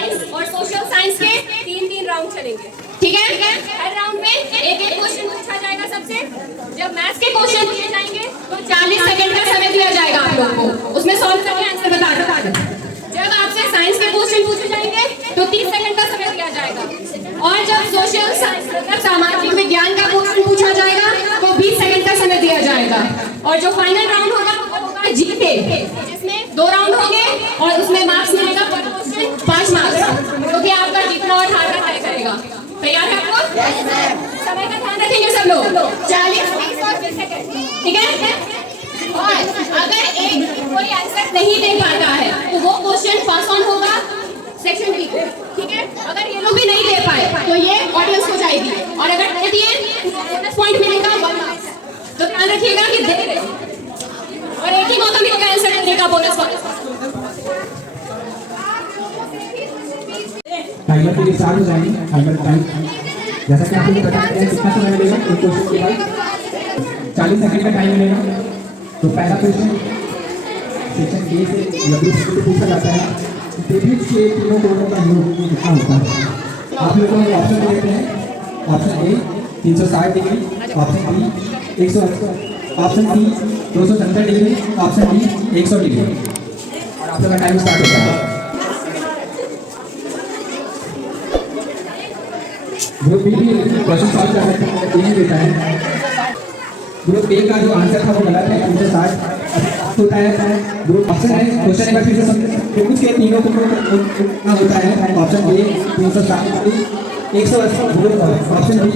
Science और social science के 3-3 round चलेंगे, ठीक है। हर राउंड में एक एक क्वेश्चन पूछा जाएगा सबसे। जब मैथ्स के क्वेश्चन पूछे जाएंगे तो 40 सेकंड का समय दिया जाएगा आप लोग को, उसमें सॉल्व करके आंसर बता दो। जब आपसे साइंस के क्वेश्चन पूछे जाएंगे तो 30 सेकंड का समय दिया जाएगा, और जब सोशल साइंस मतलब सामाजिक विज्ञान का क्वेश्चन पूछा जाएगा तो 20 सेकंड का समय दिया जाएगा। और जो फाइनल राउंड होगा वो होगा जीके, जिसमें 2 राउंड होंगे और उसमें मार्क्स मिलेगा पर क्वेश्चन 5 मार्क्स, क्योंकि आपका जीतना और हारना तय करेगा। तैयार है आपको? समय का ध्यान रखेंगे सब लोग। 40, 20 और 20 सेकंड, ठीक है। और अगर एक कोई आंसर नहीं दे पाता है तो वो क्वेश्चन पास ऑन होगा सेक्शन बी को, ठीक है। अगर ये लोग भी नहीं दे पाए तो ये ऑडियंस को जाएगी, और अगर दे दिए तो बोनस पॉइंट मिलेगा 1 मार्क्स। तो ध्यान रखिएगा कि दे रहे और एक ही मौका मिलेगा आंसर देने का बोनस पॉइंट। टाइमर के लिए स्टार्ट हो जाएंगे। टाइमर टाइम जैसा कि आपको बता दें कितना समय मिलेगा एक क्वेश्चन के बाद 40 सेकंड का टाइम मिलेगा। तो पहला क्वेश्चन सेक्शन ए से ग्रुप से पूछा जाता है, त्रिभुज के तीनों कोणों का योग कितना होता है। आप लोगों को ऑप्शन देते हैं। Option A 360 degree, option B 180, option C 270 degree, option D 100 degree. और आप लोगों का टाइम स्टार्ट होता है। ग्रुप बी भी क्वेश्चन सॉल्व कर सकते हैं, यही देता है। ग्रुप ए का जो आंसर था वो गलत है, 360 होता है। ग्रुप ऑप्शन है, क्वेश्चन एक बार फिर से समझें। त्रिभुज के तीनों कोणों का होता है। Option A 360 degree, 180, option B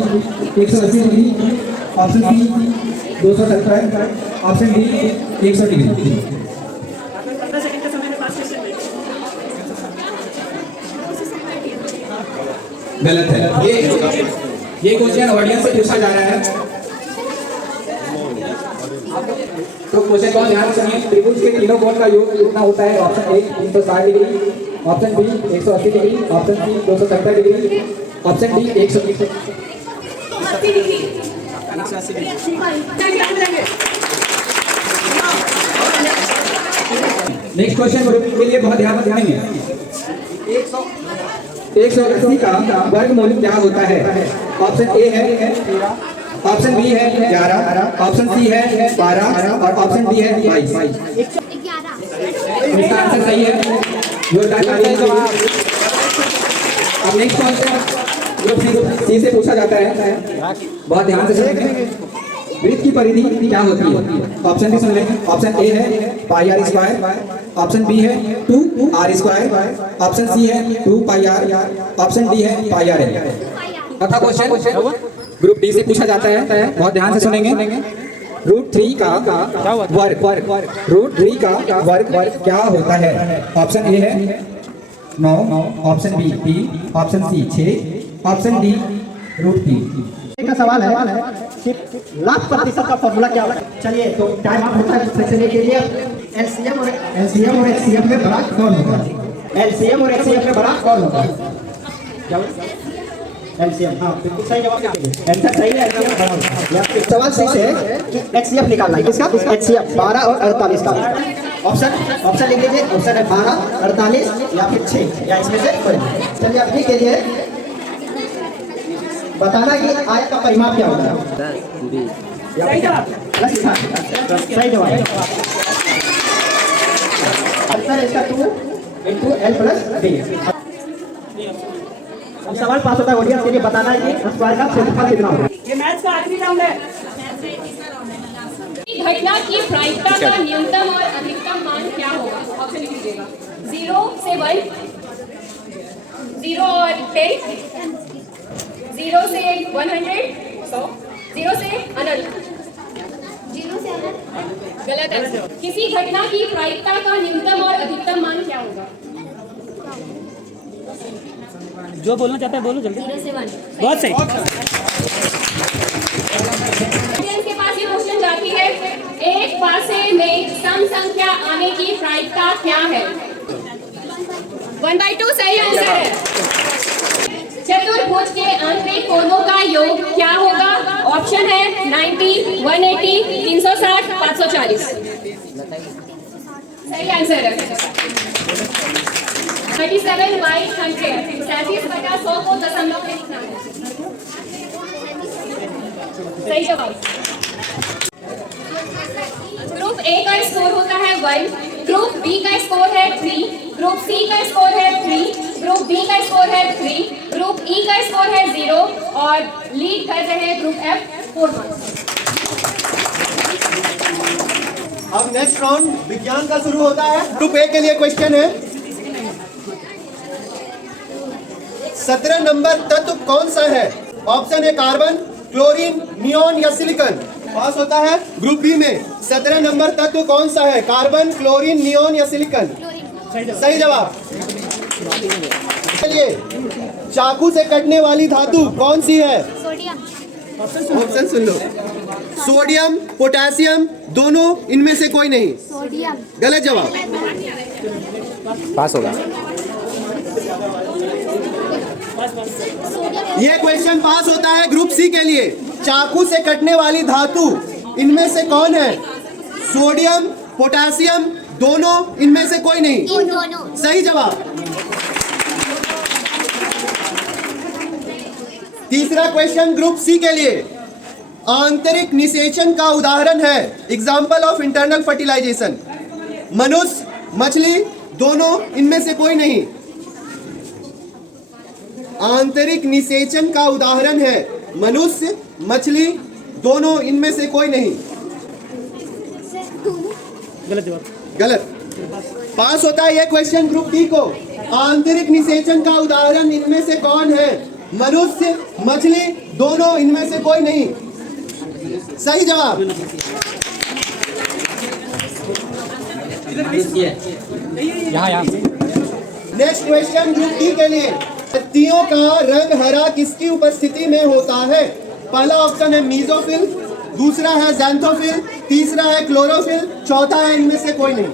180 degree, option C 270, option D 100 degree. गलत है। ये क्वेश्चन ऑडियंस से पूछा जा रहा है, तो क्वेश्चन को ध्यान से सुनिए। त्रिभुज के तीनों कोण का योग कितना होता है। Option A 360 degree, option B 180 degree, option C 270 degree, option D 180 degree. Next question के लिए बहुत ध्यान देंगे। 180 का वर्गमूल क्या होता है। ऑप्शन ए है 13, ऑप्शन बी है 11, ऑप्शन सी है 12 और ऑप्शन डी है 22। इसका आंसर सही है। अब नेक्स्ट क्वेश्चन ग्रुप सी से पूछा जाता है, बहुत ध्यान से सुनिए। वृत्त की परिधि क्या होती है। ऑप्शन भी सुन लें। ऑप्शन ए है पाई आर स्क्वायर, ऑप्शन बी है 2 आर स्क्वायर, ऑप्शन सी है 2 पाई आर, ऑप्शन डी है पाई आर एल। चौथा क्वेश्चन ग्रुप डी से पूछा जाता है, बहुत ध्यान से सुनेंगे। √3 का वर्ग क्या होता है। ऑप्शन ए है 9, option B 3, option C 6, option D √3। का सवाल है सिर्फ लाख प्रतिशत का फॉर्मूला क्या होगा। चलिए तो टाइम आप होता है सेक्शन के लिए। एलसीएम और एचसीएफ में बड़ा कौन होगा। एलसीएम और एचसीएफ में बड़ा कौन होगा। एलसीएम, हाँ बिल्कुल सही जवाब दीजिए। आंसर सही है, एलसीएम बड़ा होगा। सवाल सही है कि एचसीएफ निकालना है। किसका? एचसीएफ 12 और 48 का। ऑप्शन लिख लीजिए। ऑप्शन है 12, 48 या फिर 6, या इसमें से कोई। चलिए अभी के लिए बताना कि आयत का परिमाप क्या होता है। सही जवाब। सही जवाब। आंसर है इसका 2 × L + B। अब सवाल पास होता है ऑडियंस के लिए बताना है कि स्क्वायर का क्षेत्रफल कितना होगा। ये मैथ्स का आखिरी राउंड है। घटना की प्रायिकता का न्यूनतम और अधिकतम मान क्या होगा। ऑप्शन लिख लीजिएगा। 0 से 1, 0 और 10, 0 से 100, 100, 0 से अनंत, 0 से अनंत गलत है। किसी घटना की प्रायिकता का न्यूनतम और अधिकतम मान क्या होगा। जो बोलना चाहता है बोलो जल्दी। 0 से 1। बहुत सही। के पास ये क्वेश्चन जाती है, एक पासे में सम संख्या आने की प्रायिकता क्या है। 1/2 सही आंसर है। चतुर्भुज के आंतरिक कोणों का योग क्या होगा। ऑप्शन है 90, 180, 360, 540। सही आंसर है। 37/100 37/100 को दशमलव में लिखना है। सही जवाब। ग्रुप ए का स्कोर होता है 1, ग्रुप बी का स्कोर है 3, ग्रुप सी का स्कोर है 3, ग्रुप बी का स्कोर है 3, ग्रुप ई का स्कोर है 0 और लीड कर रहे हैं ग्रुप एफ 4 मार्क्स। अब नेक्स्ट राउंड विज्ञान का शुरू होता है। ग्रुप ए के लिए क्वेश्चन है, 17 नंबर तत्व कौन सा है? ऑप्शन है कार्बन, क्लोरीन, नियोन या सिलिकॉन। पास होता है। ग्रुप बी में 17 नंबर तत्व कौन सा है? कार्बन, क्लोरीन, नियोन या सिलिकॉन। सही जवाब। चलिए, चाकू से कटने वाली धातु कौन सी है? ऑप्शन सुन लो, सोडियम, पोटेशियम, दोनों, इनमें से कोई नहीं। सोडियम। गलत जवाब। पास होगा। ये क्वेश्चन पास होता है ग्रुप सी के लिए। चाकू से कटने वाली धातु इनमें से कौन है? सोडियम, पोटेशियम, दोनों, इनमें से कोई नहीं। इन दोनों। सही जवाब। तीसरा क्वेश्चन ग्रुप सी के लिए, आंतरिक निषेचन का उदाहरण है। Example of internal fertilization. मनुष्य, मछली, दोनों, इनमें से कोई नहीं। आंतरिक निषेचन का उदाहरण है मनुष्य, मछली, दोनों, इनमें से कोई नहीं। गलत जवाब। गलत। पास होता है ये क्वेश्चन ग्रुप डी को। आंतरिक निषेचन का उदाहरण इनमें से कौन है? मनुष्य, मछली, दोनों, इनमें से कोई नहीं। सही जवाब। यहाँ नेक्स्ट क्वेश्चन ग्रुप डी के लिए, पत्तियों का रंग हरा किसकी उपस्थिति में होता है? पहला ऑप्शन है मीजोफिल, दूसरा है ज़ैंथोफिल, तीसरा है क्लोरोफिल, चौथा है इनमें से कोई नहीं।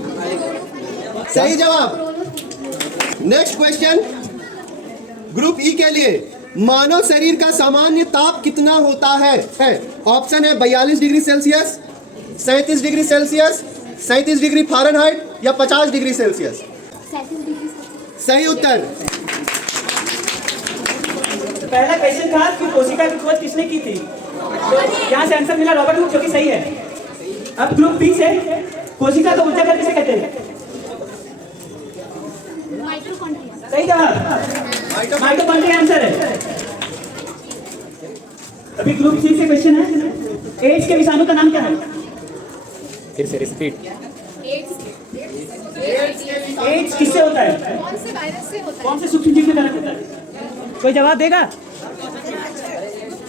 सही जवाब। नेक्स्ट क्वेश्चन ग्रुप ई के लिए, मानव शरीर का सामान्य ताप कितना होता है? ऑप्शन है 42 degree Celsius, 37 degree Celsius, 37 degree Fahrenheit या 50 डिग्री सेल्सियस। सही उत्तर। पहला क्वेश्चन था कि कोशिका की खोज किसने की थी, तो यहाँ से आंसर मिला रॉबर्ट हुक, जो कि सही है। अब ग्रुप बी से, कोशिका को ऊर्जा किसे कहते हैं? सही जवाब, माइटोकॉन्ड्रिया आंसर है। अभी ग्रुप सी से क्वेश्चन है, एड्स के विषाणु का नाम क्या है? फिर से रिपीट। एड्स किससे होता है? कौन से वायरस से होता है? कौन से सूक्ष्म जीव के कारण होता है? कोई जवाब देगा?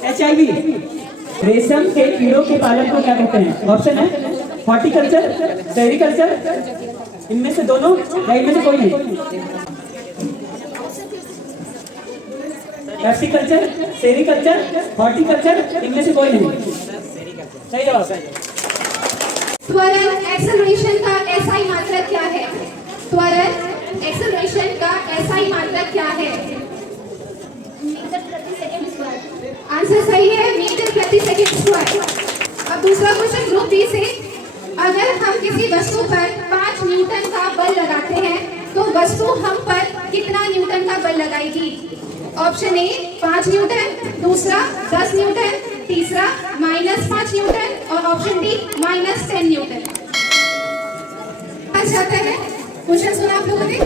HIV। रेशम के कीड़ों के पालन को क्या कहते हैं? ऑप्शन है हॉर्टिकल्चर, सेरिकल्चर, इनमें से दोनों या इनमें से कोई नहीं। एप्सिकल्चर, सेरिकल्चर, हॉर्टिकल्चर, इनमें से कोई नहीं। सही जवाब। त्वरण एक्सेलरेशन का SI मात्रक क्या है? त्वरण एक्सेलरेशन का SI मात्रक क्या है? मीटर प्रति सेकंड स्क्वायर। आंसर सही है, मीटर प्रति सेकंड स्क्वायर। अब दूसरा क्वेश्चन ग्रुप बी से, अगर हम किसी वस्तु पर 5 न्यूटन का बल लगाते हैं तो वस्तु हम पर कितना न्यूटन का बल लगाएगी? ऑप्शन ए 5 न्यूटन, दूसरा 10 न्यूटन, तीसरा -5 न्यूटन और ऑप्शन डी -10 न्यूटन। चाहते हैं क्वेश्चन सुना आप लोगों ने?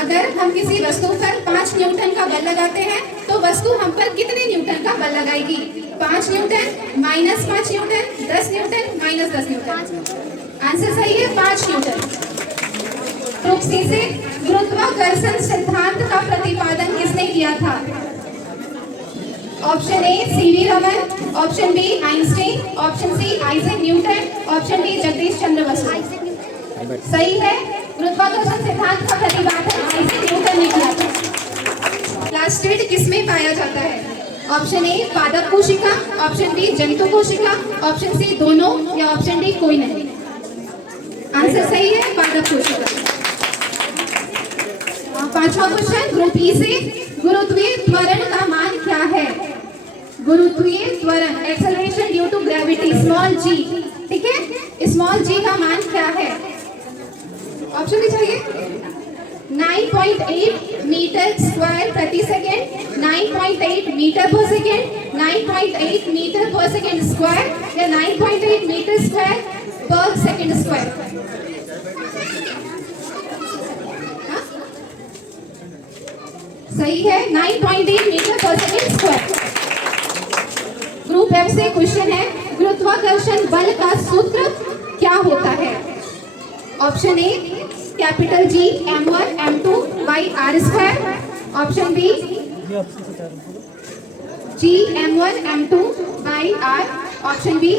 अगर हम किसी वस्तु पर 5 न्यूटन का बल लगाते हैं तो वस्तु हम पर कितने न्यूटन का बल लगाएगी? 5 Newton, -5 Newton, 10 Newton, -10 Newton. Answer सही है 5 न्यूटन। ग्रुप सी से, गुरुत्वाकर्षण सिद्धांत का प्रतिपादन किसने किया था? Option A C V Raman, option B Einstein, option C Isaac Newton, option D Jagdish Chandra Basu. सही है, गुरुत्वाकर्षण सिद्धांत का प्रतिपादन आइजैक न्यूटन ने किया था। प्लास्टिड किसमें पाया जाता है? ऑप्शन ए पादप कोशिका, ऑप्शन बी जंतु कोशिका, ऑप्शन सी दोनों या ऑप्शन डी कोई नहीं। आंसर सही है पादप कोशिका। पांचवा क्वेश्चन ग्रुप ई से, गुरुत्वीय त्वरण का मान क्या है? गुरुत्वीय त्वरण acceleration due to gravity small G, ठीक है, स्मॉल जी का मान क्या है? ऑप्शन भी चाहिए? 9.8 मीटर स्क्वायर प्रति सेकेंड, 9.8 मीटर पर सेकेंड, 9.8 मीटर पर सेकेंड स्क्वायर या 9.8 मीटर स्क्वायर पर सेकेंड स्क्वायर? हाँ? सही है, 9.8 मीटर पर सेकेंड स्क्वायर। ग्रुप एफ से क्वेश्चन है, गुरुत्वाकर्षण बल का सूत्र क्या होता है? Option A capital G m1 m2 by r square, option B G m1 m2 by r, option B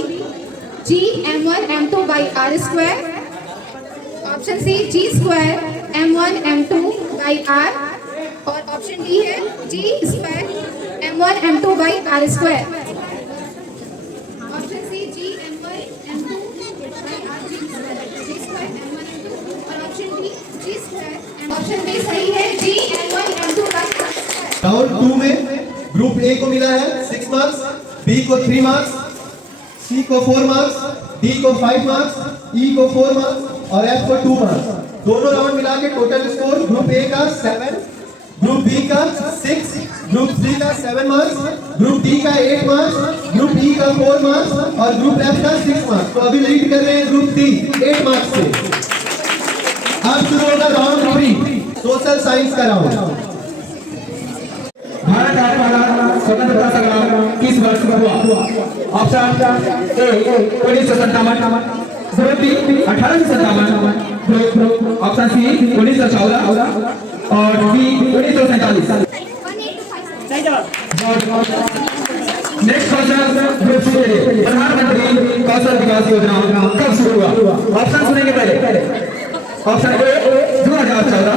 G m1 m2 by r square, option C G square m1 m2 by r और option D है G square m1 m2 by r square. Option C G m1 m2 by r G square m1 m2 और option D G square. Option B सही है, G m1 m2 by r square. Round 2 में group A को मिला है 6 marks, B को 3 marks, सी को 4 marks, D को 5 मार्क्स, ई को 4 मार्क्स और एफ को 2 मार्क्स। दोनों राउंड मिला के टोटल स्कोर ग्रुप ए का 7, ग्रुप बी का 6, ग्रुप सी का 7 मार्क्स, ग्रुप डी का 8 मार्क्स, ग्रुप ई का 4 मार्क्स और ग्रुप एफ का 6 मार्क्स। तो अभी लीड कर रहे हैं ग्रुप डी 8 मार्क्स से। अब शुरू होगा राउंड 3, सोशल साइंस का राउंड। भारत का पहला स्वतंत्रता संग्राम किस वर्ष में हुआ? Option A 1957, group B 1857, group option C 1914 और डी 1947। सही जवाब। नेक्स्ट क्वेश्चन ग्रुप सी के लिए, प्रधानमंत्री कौशल विकास योजना कब शुरू हुआ? ऑप्शन सुनेंगे पहले। Option A 2014,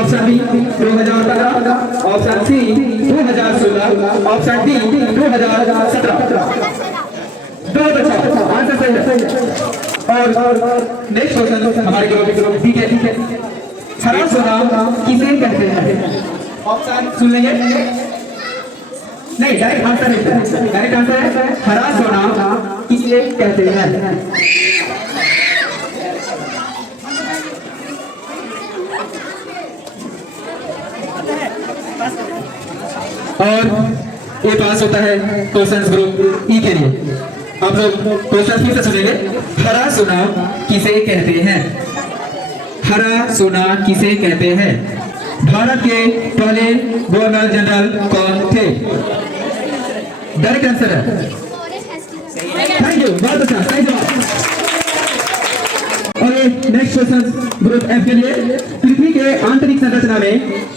option B 2015, option C 2016, option D 2017। बहुत अच्छा आंसर सही है। और नेक्स्ट क्वेश्चन हमारे ग्रुप डी के, हरा सोना किसे कहते हैं? ऑप्शन सुन लेंगे। नहीं, डायरेक्ट आंसर नहीं, डायरेक्ट आंसर है हरा सोना किसे कहते हैं? और ये पास होता है क्वेश्चन ग्रुप ई के लिए। आप लोग क्वेश्चन फिर से सुनेंगे। हरा सोना किसे कहते हैं? हरा सोना किसे कहते हैं? भारत के पहले गवर्नर जनरल कौन थे? डायरेक्ट आंसर है। थैंक यू, बहुत अच्छा, सही जवाब। और नेक्स्ट क्वेश्चन ग्रुप एफ के लिए, पृथ्वी के आंतरिक संरचना में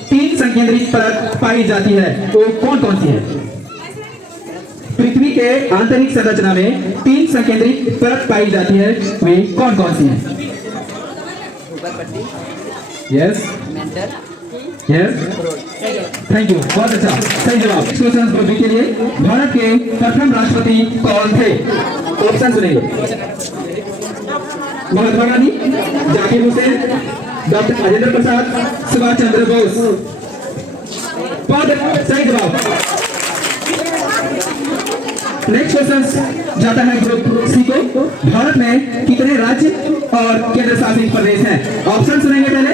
3 संकेंद्रित परत पाई जाती है, वो कौन कौन सी है? पृथ्वी के आंतरिक संरचना में 3 संकेंद्रित परत पाई जाती है, वे कौन कौन सी है? यस यस, थैंक यू, बहुत अच्छा, सही जवाब। क्वेश्चन ग्रुप बी के लिए, भारत के प्रथम राष्ट्रपति कौन थे? ऑप्शन सुनेंगे। महात्मा गांधी, जाकिर हुसैन, डॉक्टर राजेंद्र प्रसाद, सुभाष चंद्र बोस। बहुत सही जवाब। नेक्स्ट क्वेश्चन जाता है ग्रुप सी को, भारत में कितने राज्य और केंद्र शासित प्रदेश हैं? ऑप्शन सुनेंगे पहले।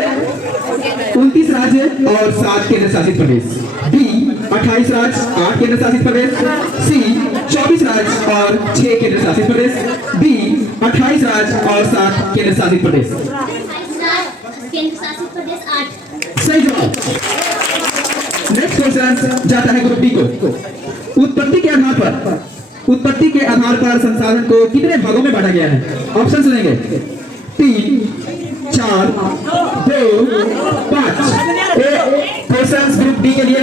29 राज्य और 7 केंद्र शासित प्रदेश, डी 28 राज्य 8 केंद्र शासित प्रदेश, सी 24 राज्य और 6 केंद्र शासित प्रदेश, डी 28 राज्य और 7 केंद्र शासित प्रदेश। केंद्र शासित प्रदेश 8। सही जवाब। नेक्स्ट क्वेश्चन जाता है ग्रुप डी को, उत्पत्ति के आधार पर संसाधन को कितने भागों में बांटा गया है? ऑप्शन सुनेंगे। 3, 4, 2, 5। क्वेश्चन ग्रुप डी के लिए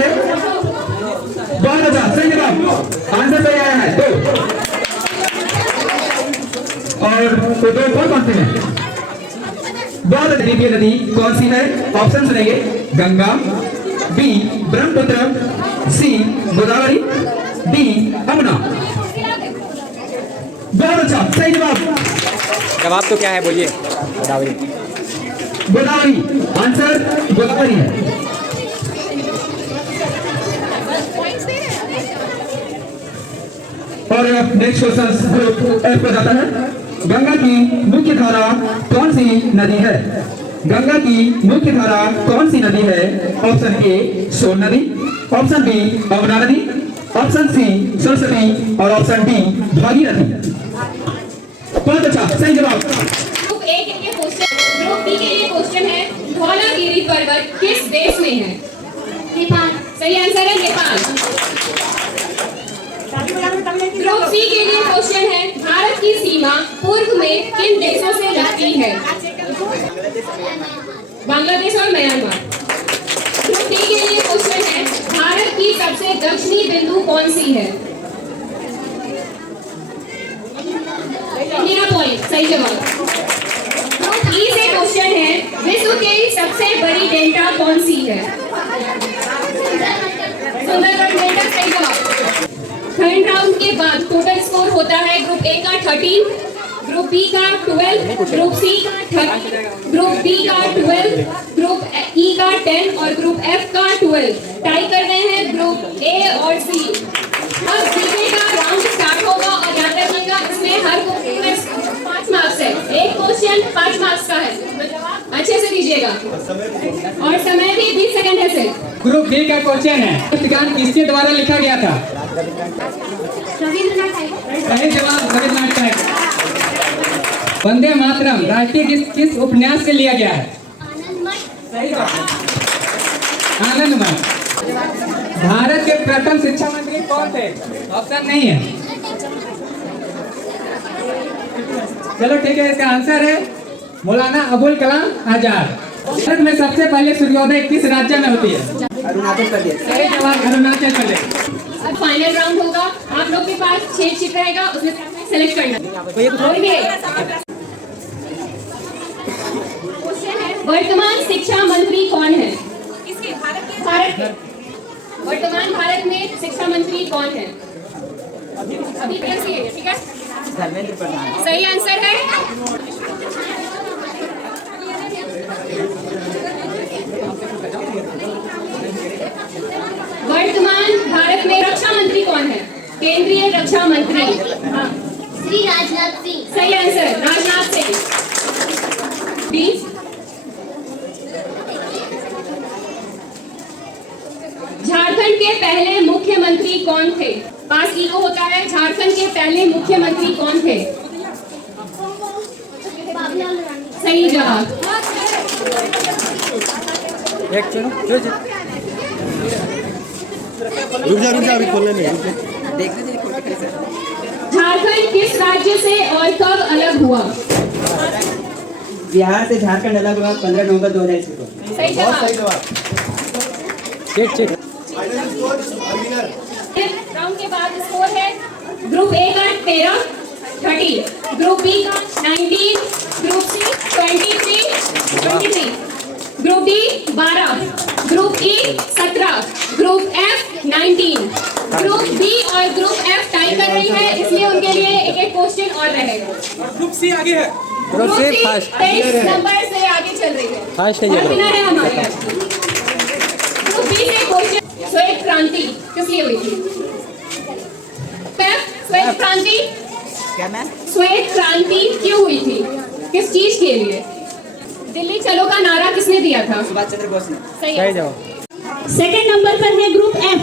बहुत अच्छा, सही जवाब, आंसर सही आया है 2। और तो 2 कौन से हैं? बहुत द्वीपीय नदी कौन सी है? ऑप्शन सुनेंगे। गंगा, बी ब्रह्मपुत्र, सी गोदावरी, डी यमुना। बहुत अच्छा, सही जवाब। जवाब तो क्या है बोलिए? गोदावरी। गोदावरी, आंसर गोदावरी है। और नेक्स्ट क्वेश्चन ग्रुप एफ पर जाता है, गंगा की मुख्य धारा कौन सी नदी है? गंगा की मुख्य धारा कौन सी नदी है? ऑप्शन ए सोन नदी, ऑप्शन बी अमरा नदी, ऑप्शन सी सरस्वती और ऑप्शन डी भागीरथी। बहुत अच्छा, सही जवाब। ग्रुप ए के लिए क्वेश्चन, ग्रुप बी के लिए क्वेश्चन है धौलागिरी पर्वत किस देश में है? नेपाल। सही आंसर है नेपाल। ग्रुप सी के लिए क्वेश्चन है भारत की सीमा पूर्व में किन देशों से लगती है? बांग्लादेश और म्यांमार। ग्रुप डी के लिए क्वेश्चन है भारत की सबसे दक्षिणी बिंदु कौन सी है? इंदिरा पॉइंट। सही जवाब। ग्रुप ई से क्वेश्चन है विश्व की सबसे बड़ी डेल्टा कौन सी है? सुंदरबन डेल्टा। सही जवाब। थर्ड राउंड के बाद टोटल स्कोर होता है ग्रुप ए का 13, ग्रुप बी का 12, ग्रुप सी का 30, ग्रुप बी का 12, ग्रुप ई का 10 और ग्रुप एफ का 12। टाई कर रहे हैं ग्रुप ए और सी। अब जीके का राउंड स्टार्ट होगा और याद रखिएगा इसमें हर क्वेश्चन में 5 मार्क्स है। एक क्वेश्चन 5 मार्क्स का है, अच्छे से दीजिएगा और समय भी 20 सेकंड है सिर्फ। ग्रुप बी का क्वेश्चन है पुस्तकान किसके द्वारा लिखा गया था? रविंद्रनाथ टैगोर। सही जवाब, रविंद्रनाथ टैगोर। वंदे मातरम राष्ट्रीय गीत किस उपन्यास से लिया गया है? आनंदमठ। भारत के प्रथम शिक्षा मंत्री कौन थे? ऑप्शन नहीं है। चलो ठीक है, इसका आंसर है मौलाना अबुल कलाम आजाद। भारत में सबसे पहले सूर्योदय किस राज्य में होती है? अरुणाचल प्रदेश। सही जवाब, अरुणाचल प्रदेश। अब फाइनल राउंड होगा, आप लोग के पास 6 चिट रहेगा, उसमें से आपको सेलेक्ट करना है। वर्तमान शिक्षा मंत्री कौन है? किसके? भारत के। वर्तमान भारत में शिक्षा मंत्री कौन है? अभी ठीक है, धर्मेंद्र प्रधान। सही आंसर है। वर्तमान भारत में रक्षा मंत्री कौन है? केंद्रीय रक्षा मंत्री। हाँ, श्री राजनाथ सिंह। सही आंसर, राजनाथ सिंह। झारखंड के पहले मुख्यमंत्री कौन थे? पास ई को होता है। झारखंड के पहले मुख्यमंत्री कौन थे? बाबूलाल मरांडी। सही जवाब। रुक जा अभी खोलना नहीं है। झारखंड किस राज्य से और कब अलग हुआ? बिहार से झारखंड अलग हुआ 15 नवंबर 2021 को। सही जवाब। राउंड के बाद स्कोर है ग्रुप ए का 13, 30, ग्रुप बी का 19, group C 23, group D 12, group E 17, group F 19। Group B और ग्रुप एफ टाई कर रही है, इसलिए उनके लिए एक एक क्वेश्चन और रहेगा। ग्रुप सी आगे है। ग्रुप सी 23 नंबर से आगे चल रही है। फास्ट है ये और ग्रुप। विनर है हमारे आज की। ग्रुप बी से क्वेश्चन श्वेत क्रांति किस लिए हुई थी? श्वेत क्रांति, श्वेत क्रांति क्यों हुई थी? किस चीज के लिए? दिल्ली चलो का नारा किसने दिया था? सुभाष चंद्र बोस ने। सही सही है। जवाब। सेकंड नंबर पर है ग्रुप एफ।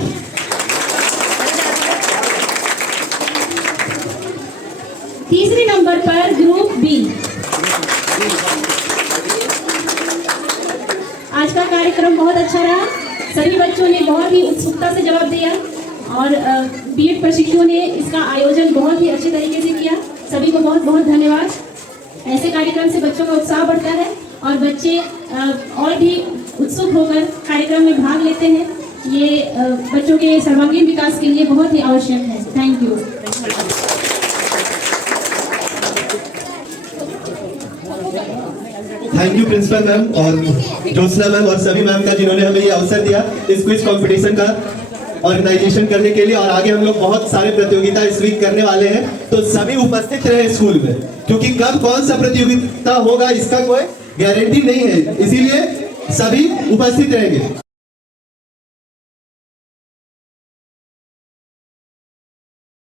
तीसरे नंबर पर ग्रुप बी। आज का कार्यक्रम बहुत अच्छा रहा। सभी बच्चों ने बहुत ही उत्सुकता से जवाब दिया और बीएड प्रशिक्षुओं ने इसका आयोजन बहुत ही अच्छे तरीके से किया। सभी को बहुत बहुत धन्यवाद। ऐसे कार्यक्रम से बच्चों का उत्साह बढ़ता है और बच्चे और भी उत्सुक होकर कार्यक्रम में भाग लेते हैं। ये बच्चों के सर्वांगीण विकास के लिए बहुत ही आवश्यक है। Thank you. Thank you principal ma'am और ज्योत्सना मैम और सभी मैम का जिन्होंने हमें ये अवसर दिया इस क्विज कंपटीशन का ऑर्गेनाइजेशन करने के लिए। और आगे हम लोग बहुत सारे प्रतियोगिता इस वीक करने वाले हैं, तो सभी उपस्थित रहे स्कूल में, क्योंकि कब कौन सा प्रतियोगिता होगा इसका कोई गारंटी नहीं है, इसीलिए सभी उपस्थित रहेंगे।